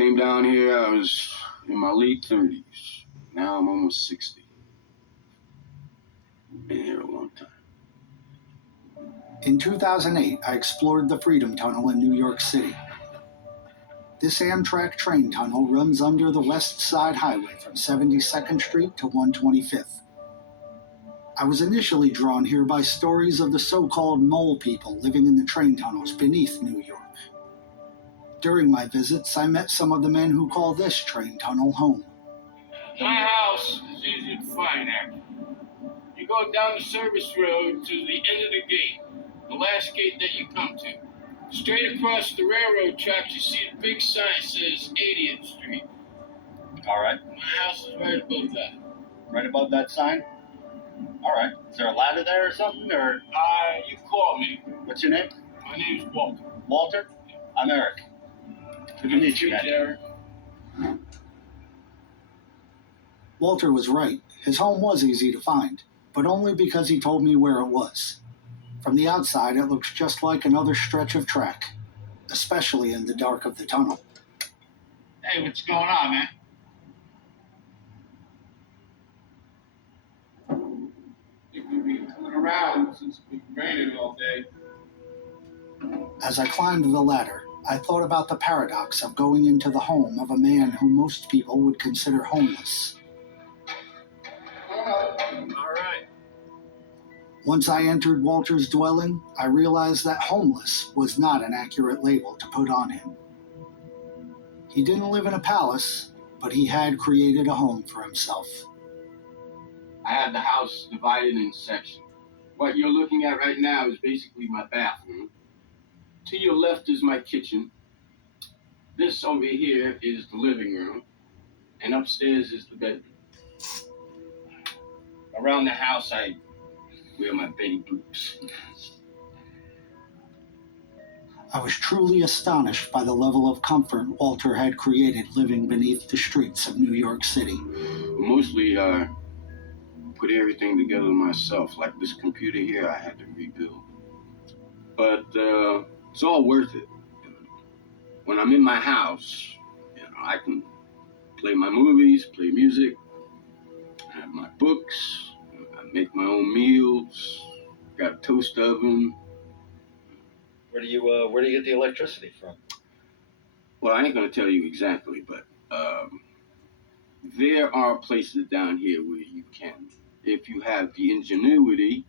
came down here, I was in my late 30s. Now I'm almost 60. Been here a long time. In 2008, I explored the Freedom Tunnel in New York City. This Amtrak train tunnel runs under the West Side Highway from 72nd Street to 125th. I was initially drawn here by stories of the so-called mole people living in the train tunnels beneath New York. During my visits, I met some of the men who call this train tunnel home. My house is easy to find, actually. You go down the service road to the end of the gate, the last gate that you come to. Straight across the railroad tracks, you see the big sign that says 80th Street. All right. My house is right above that. Right above that sign? All right. Is there a ladder there or something, or? You call me. What's your name? My name's Walter. Walter? I'm Eric. Good to meet you, man. Eric. Walter was right. His home was easy to find, but only because he told me where it was. From the outside, it looks just like another stretch of track, especially in the dark of the tunnel. Hey, what's going on, man? We've been coming around since it's been raining all day. As I climbed the ladder, I thought about the paradox of going into the home of a man who most people would consider homeless. All right. Once I entered Walter's dwelling, I realized that homeless was not an accurate label to put on him. He didn't live in a palace, but he had created a home for himself. I had the house divided in sections. What you're looking at right now is basically my bathroom. To your left is my kitchen. This over here is the living room. And upstairs is the bedroom. Around the house, I wear my Betty boots. I was truly astonished by the level of comfort Walter had created living beneath the streets of New York City. Mostly, put everything together myself. Like this computer here, I had to rebuild. But it's all worth it. When I'm in my house, I can play my movies, play music, I have my books, I make my own meals, got a toast oven. Where do you get the electricity from? Well, I ain't gonna tell you exactly, but there are places down here where you can. If you have the ingenuity,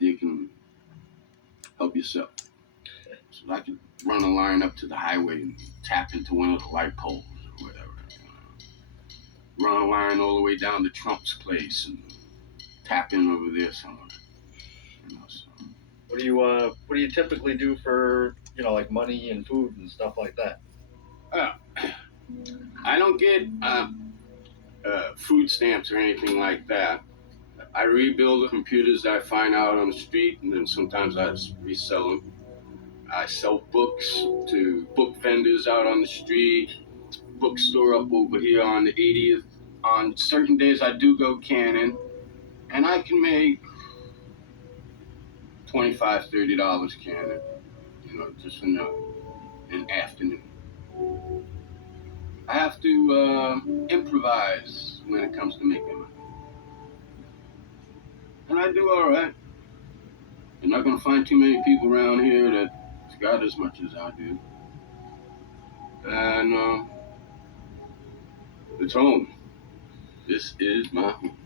you can help yourself. So I can run a line up to the highway and tap into one of the light poles or whatever. Run a line all the way down to Trump's place and tap in over there somewhere. So. What do you typically do for, like money and food and stuff like that? I don't get food stamps or anything like that. I rebuild the computers that I find out on the street, and then sometimes I just resell them. I sell books to book vendors out on the street, bookstore up over here on the 80th. On certain days I do go canning, and I can make $25, $30 canning, just in an afternoon. I have to improvise when it comes to making money. And I do all right. You're not going to find too many people around here that's got as much as I do. And it's home. This is my home.